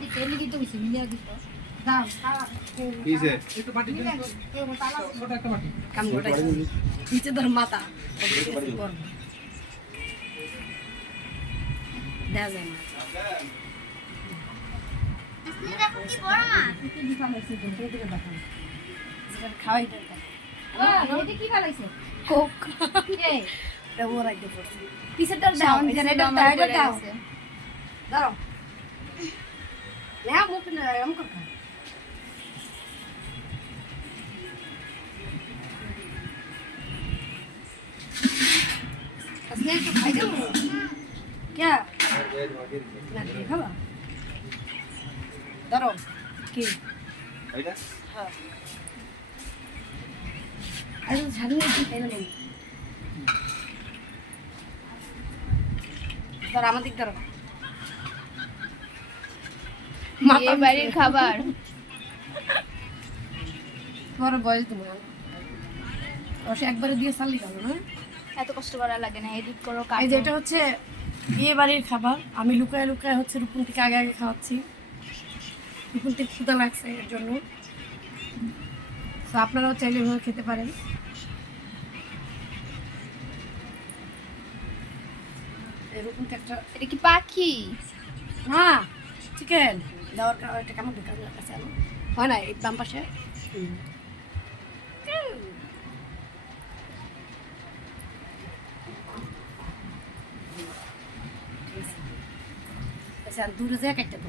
দিতে লিখি তো কিছু মিলিয়ে দিত দাও কিসে একটু বাটি দিন তো। ছোট একটা বাটি। কাম গোটাই নিচে ধর মাথা দেয়া যায় না খাওয়াই কি ফেলাইছে কোক ওর আগে পড়ছে পিছেরটা দাও এটা দাও দাও না মুখ না এরকম কর আসলে তো খাই দাও क्या না খাবা ধরো কি এইটা হ্যাঁ আরে ঝাড়ু কি খাই না ধর আমাদের ধরো বিয়ে বাড়ির খাবার তোমার বয়স তোমার অবশ্য একবারে দিয়ে চালি গেল না এত কষ্ট করা লাগে না এডিট করো এই যে এটা হচ্ছে বিয়ে বাড়ির খাবার আমি লুকায় লুকায় হচ্ছে রূপন্তিকে আগে আগে খাওয়াচ্ছি রূপন্তির ক্ষুধা লাগছে এর জন্য তো আপনারাও চাইলে এভাবে খেতে পারেন এই রূপন্তি একটা এটা কি পাখি না চিকেন দেওয়ার কারণে এটা কেমন দোকান কাছে আনো হয় না এই বাম পাশে আচ্ছা দূরে যায় কাটতে তো